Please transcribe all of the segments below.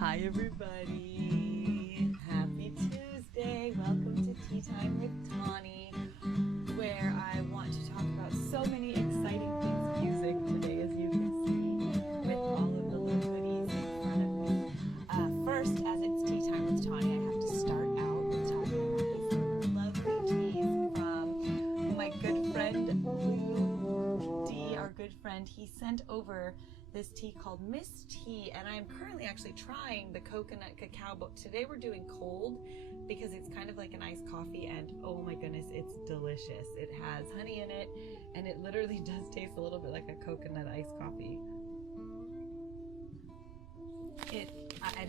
Hi everybody, happy Tuesday. Welcome to Tea Time with Tawnee, where I want to talk about so many exciting things music today, as you can see, with all of the little goodies in front of me. First, as it's Tea Time with Tawnee, I have to start out with talking about these lovely teas from my good friend Lillo, our good friend. He sent over this tea called Miss Tea, and I'm currently actually trying the coconut cacao, but today we're doing cold because it's kind of like an iced coffee, and oh my goodness, it's delicious. It has honey in it, and it literally does taste a little bit like a coconut iced coffee. It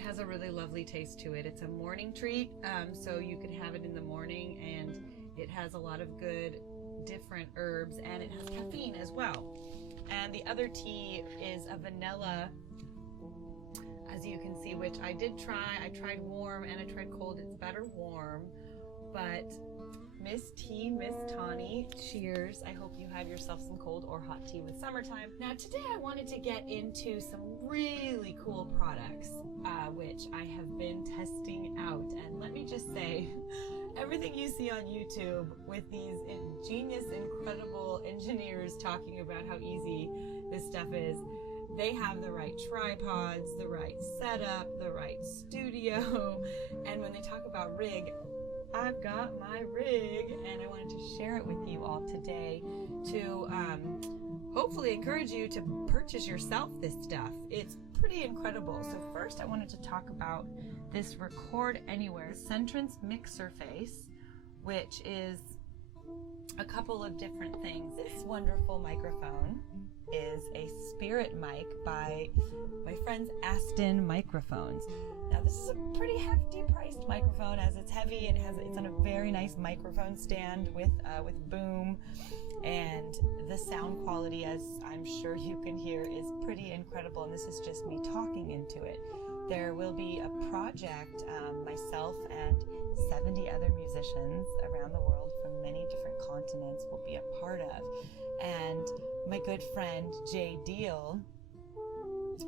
has a really lovely taste to it. It's a morning treat, so you can have it in the morning, and it has a lot of good different herbs, and it has caffeine as well. And the other tea is a vanilla, as you can see, which I did try. I tried warm and I tried cold. It's better warm, but Miss Tea, Miss Tawnee, cheers. I hope you have yourself some cold or hot tea with summertime. Now today I wanted to get into some really cool products, which I have been testing out. And let me just say, everything you see on YouTube with these ingenious, incredible engineers talking about how easy this stuff is, they have the right tripods, the right setup, the right studio, and when they talk about rig, I've got my rig, and I wanted to share it with you all today to hopefully encourage you to purchase yourself this stuff. It's pretty incredible. So first I wanted to talk about this Record Anywhere Centraface Mixerface, which is a couple of different things. This wonderful microphone is a Spirit mic by my friends Aston microphones. Now this is a pretty hefty priced microphone, as it's heavy and it's on a very nice microphone stand with boom, and the sound quality, as I'm sure you can hear, is pretty incredible, and this is just me talking into it. There will be a project myself and 70 other musicians around the world from many different continents will be a part of, and my good friend Jay Deal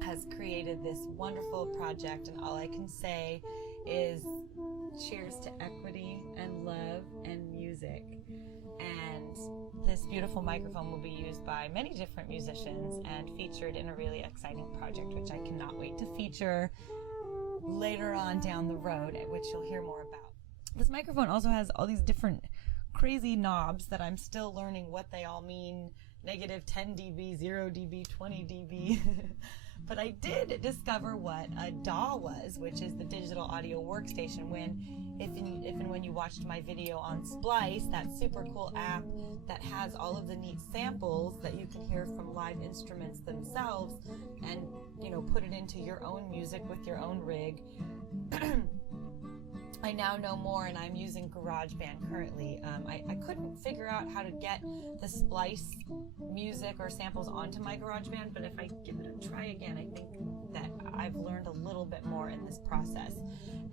has created this wonderful project, and all I can say is cheers to equity and love and music. And this beautiful microphone will be used by many different musicians and featured in a really exciting project, which I cannot wait to feature later on down the road, which you'll hear more about. This microphone also has all these different crazy knobs that I'm still learning what they all mean. Negative 10 dB, 0 dB, 20 dB. But I did discover what a DAW was, which is the digital audio workstation. If and when you watched my video on Splice, that super cool app that has all of the neat samples that you can hear from live instruments themselves, and put it into your own music with your own rig. I now know more, and I'm using GarageBand currently. I couldn't figure out how to get the Splice music or samples onto my GarageBand, but if I give it a try again, I think that I've learned a little bit more in this process.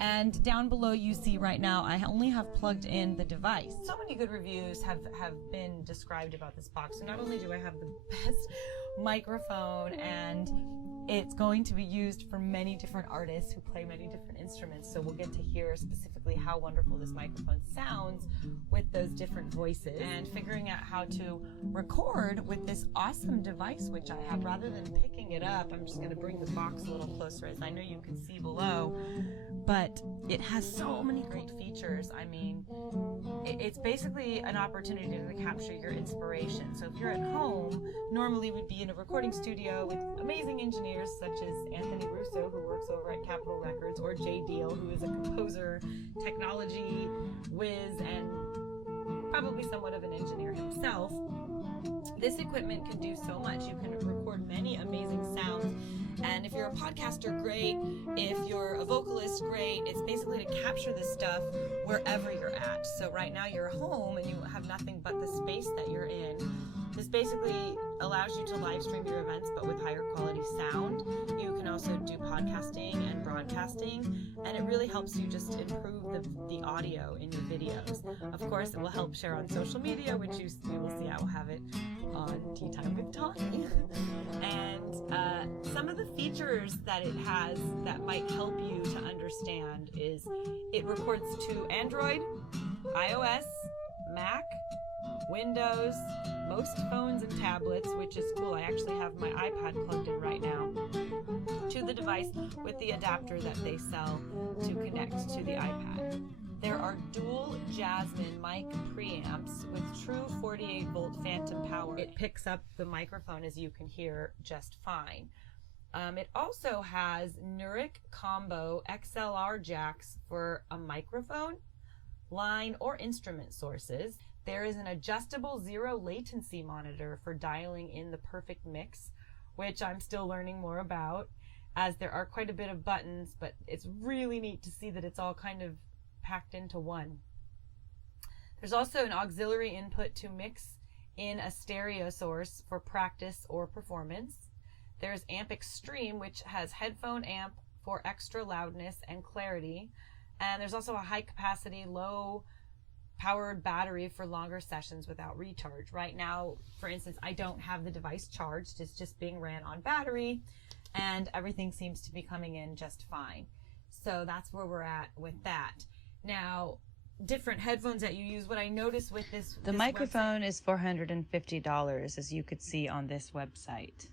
And down below you see right now, I only have plugged in the device. So many good reviews have been described about this box. So not only do I have the best microphone, and it's going to be used for many different artists who play many different instruments, so we'll get to hear specifically how wonderful this microphone sounds with those different voices, and figuring out how to record with this awesome device which I have. Rather than picking it up, I'm just going to bring the box a little closer, as I know you can see below, but it has so many great features. I mean, it's basically an opportunity to capture your inspiration. So if you're at home, normally we'd be in a recording studio with amazing engineers such as Anthony Russo, who works over at Capitol Records, or Jay Deal, who is a composer, technology whiz, and probably somewhat of an engineer himself. This equipment can do so much. You can record many amazing sounds, and if you're a podcaster, great. If you're a vocalist, great. It's basically to capture this stuff wherever you're at. So right now you're home and you have nothing but the space that you're in. This basically allows you to live stream your events, but with higher quality sound. You can also do podcasting and broadcasting broadcasting, and it really helps you just improve the audio in your videos. Of course, it will help share on social media, which you will see I will have it on Tea Time with Tawnee. And some of the features that it has that might help you to understand is it records to Android, iOS, Mac, Windows, most phones and tablets, which is cool. I actually have my iPad plugged in right now to the device with the adapter that they sell to connect to the iPad. There are dual Jasmine mic preamps with true 48-volt phantom power. It picks up the microphone, as you can hear, just fine. It also has Nuric combo XLR jacks for a microphone, line, or instrument sources. There is an adjustable zero latency monitor for dialing in the perfect mix, which I'm still learning more about, as there are quite a bit of buttons, but it's really neat to see that it's all kind of packed into one. There's also an auxiliary input to mix in a stereo source for practice or performance. There's Amp Extreme, which has headphone amp for extra loudness and clarity. And there's also a high capacity, low powered battery for longer sessions without recharge. Right now, for instance, I don't have the device charged. It's just being ran on battery, and everything seems to be coming in just fine. So that's where we're at with that. Now, different headphones that you use, what I noticed with this microphone is $450, as you could see on this website.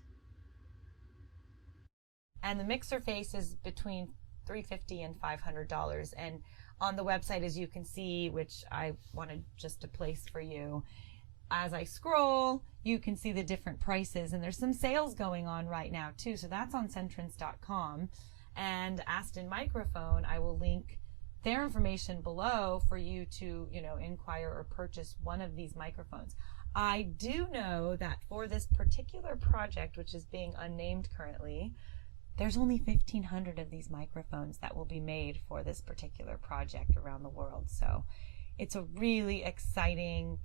And the Mixerface is between $350 and $500. And on the website, as you can see, which I wanted just to place for you, as I scroll, you can see the different prices, and there's some sales going on right now too. So that's on Centraface.com. And Aston Microphone, I will link their information below for you to, inquire or purchase one of these microphones. I do know that for this particular project, which is being unnamed currently, there's only 1,500 of these microphones that will be made for this particular project around the world. So it's a really exciting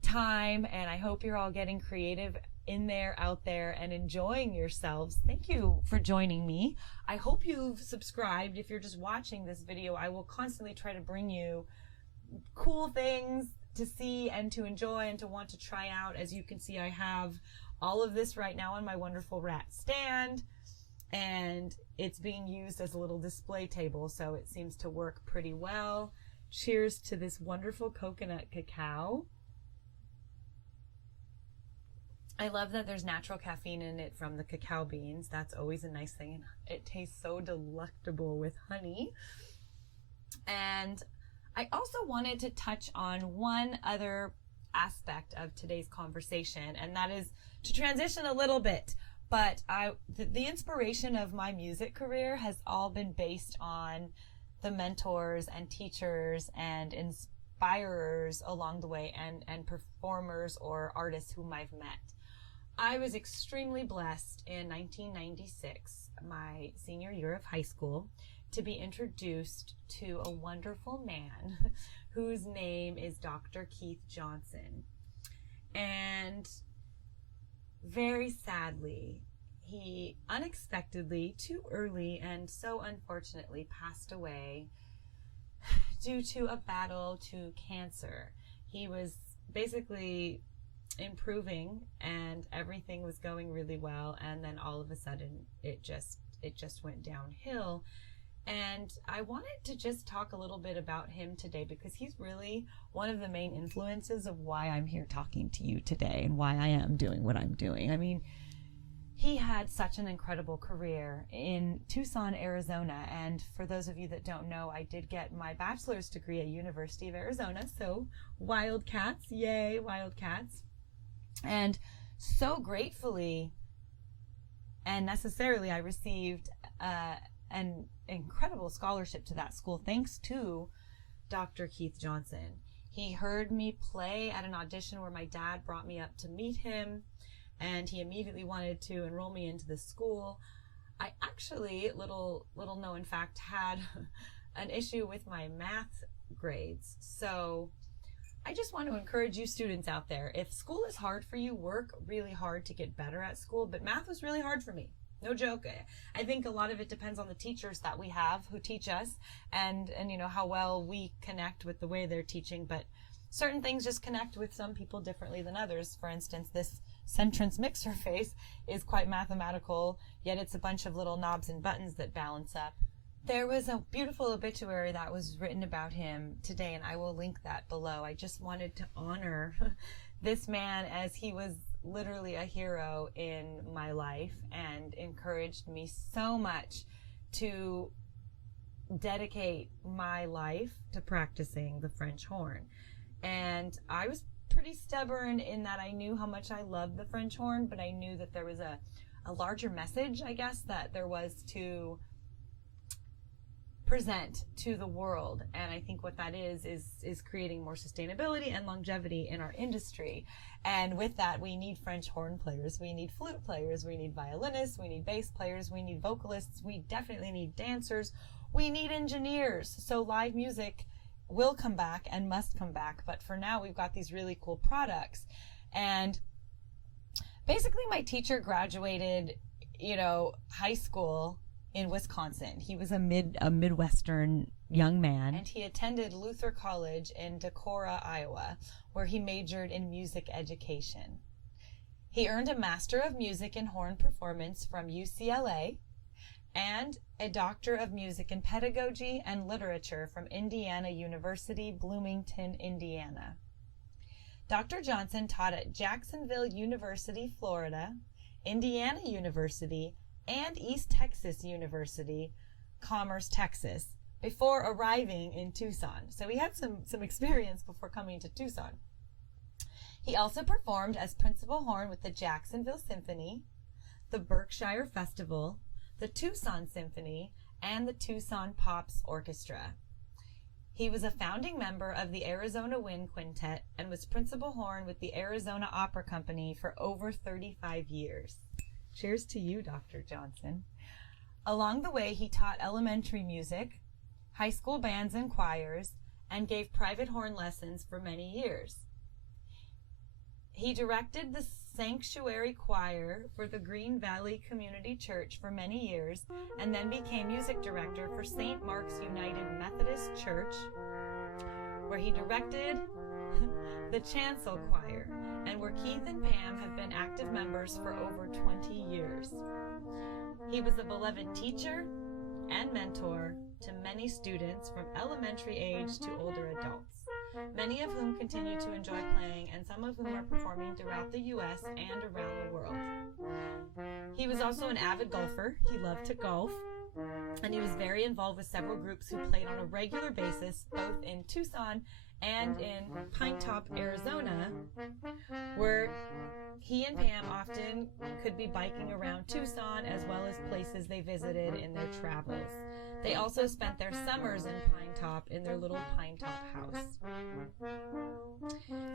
time, and I hope you're all getting creative in there, out there, and enjoying yourselves. Thank you for joining me. I hope you've subscribed. If you're just watching this video, I will constantly try to bring you cool things to see and to enjoy and to want to try out. As you can see, I have all of this right now on my wonderful RatStand, and it's being used as a little display table, so it seems to work pretty well. Cheers to this wonderful coconut cacao. I love that there's natural caffeine in it from the cacao beans. That's always a nice thing. It tastes so delectable with honey. And I also wanted to touch on one other aspect of today's conversation, and that is to transition a little bit. But the inspiration of my music career has all been based on the mentors and teachers and inspirers along the way, and performers or artists whom I've met. I was extremely blessed in 1996, my senior year of high school, to be introduced to a wonderful man whose name is Dr. Keith Johnson. And very sadly, he unexpectedly, too early, and so unfortunately passed away due to a battle to cancer. He was basically improving and everything was going really well, and then all of a sudden it just went downhill. And I wanted to just talk a little bit about him today, because he's really one of the main influences of why I'm here talking to you today and why I am doing what I'm doing. I mean, he had such an incredible career in Tucson, Arizona. And for those of you that don't know, I did get my bachelor's degree at University of Arizona. So Wildcats, yay, Wildcats. And so gratefully and necessarily, I received an incredible scholarship to that school thanks to Dr. Keith Johnson. He heard me play at an audition where my dad brought me up to meet him, and he immediately wanted to enroll me into the school. I actually, little known fact, had an issue with my math grades. So I just want to encourage you students out there, if school is hard for you, work really hard to get better at school. But math was really hard for me. No joke. I think a lot of it depends on the teachers that we have who teach us and how well we connect with the way they're teaching. But certain things just connect with some people differently than others. For instance, this Centraface Mixerface is quite mathematical, yet it's a bunch of little knobs and buttons that balance up. There was a beautiful obituary that was written about him today, and I will link that below. I just wanted to honor this man, as he was literally a hero in my life and encouraged me so much to dedicate my life to practicing the French horn. And I was pretty stubborn in that I knew how much I loved the French horn, but I knew that there was a larger message, I guess, that there was to present to the world. And I think what that is creating more sustainability and longevity in our industry. And with that, we need French horn players, we need flute players, we need violinists, we need bass players, we need vocalists, we definitely need dancers, we need engineers. So live music will come back and must come back. But for now, we've got these really cool products. And basically my teacher graduated, high school in Wisconsin. He was a Midwestern young man, and he attended Luther College in Decorah, Iowa, where he majored in music education. He earned a Master of Music in Horn Performance from UCLA and a Doctor of Music in Pedagogy and Literature from Indiana University, Bloomington, Indiana. Dr. Johnson taught at Jacksonville University, Florida, Indiana University, and East Texas University, Commerce, Texas, before arriving in Tucson. So he had some experience before coming to Tucson. He also performed as principal horn with the Jacksonville Symphony, the Berkshire Festival, the Tucson Symphony, and the Tucson Pops Orchestra. He was a founding member of the Arizona Wind Quintet and was principal horn with the Arizona Opera Company for over 35 years. Cheers to you, Dr. Johnson. Along the way, he taught elementary music, high school bands and choirs, and gave private horn lessons for many years. He directed the Sanctuary Choir for the Green Valley Community Church for many years, and then became music director for St. Mark's United Methodist Church, where he directed the Chancel Choir, and where Keith and Pam have been active members for over 20 years. He was a beloved teacher and mentor to many students from elementary age to older adults, many of whom continue to enjoy playing and some of whom are performing throughout the U.S. and around the world. He was also an avid golfer. He loved to golf, and he was very involved with several groups who played on a regular basis, both in Tucson and in Pine Top, Arizona, where he and Pam often could be biking around Tucson, as well as places they visited in their travels. They also spent their summers in Pine Top in their little Pine Top house.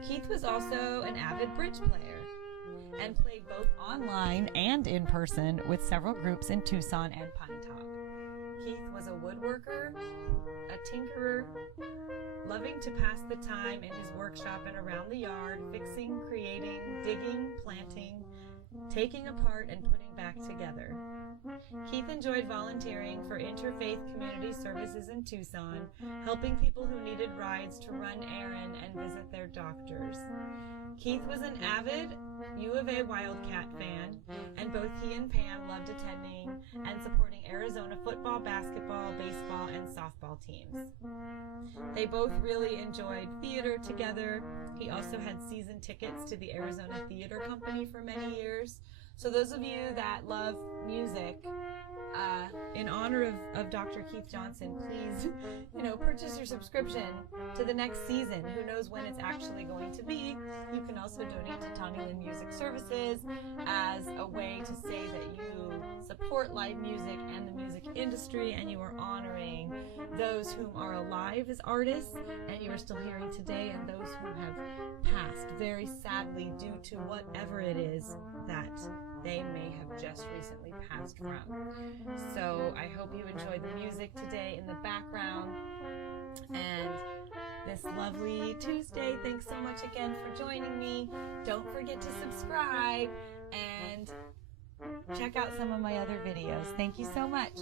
Keith was also an avid bridge player and played both online and in person with several groups in Tucson and Pine Top. Keith was a woodworker, a tinkerer, loving to pass the time in his workshop and around the yard, fixing, creating, digging, planting, taking apart, and putting back together. Keith enjoyed volunteering for interfaith community services in Tucson, helping people who needed rides to run errands and visit their doctors. Keith was an avid U of A Wildcat fan, and both he and Pam loved attending and supporting Arizona football, basketball, baseball, and softball teams. They both really enjoyed theater together. He also had season tickets to the Arizona Theater Company for many years. So those of you that love music, in honor of Dr. Keith Johnson, please, purchase your subscription to the next season. Who knows when it's actually going to be. You can also donate to Tawnee Lynn Music Services as a way to say that you support live music and the music industry, and you are honoring those whom are alive as artists and you are still hearing today, and those who have passed very sadly due to whatever it is that they may have just recently passed from. So I hope you enjoyed the music today in the background and this lovely Tuesday. Thanks so much again for joining me. Don't forget to subscribe, and check out some of my other videos. Thank you so much.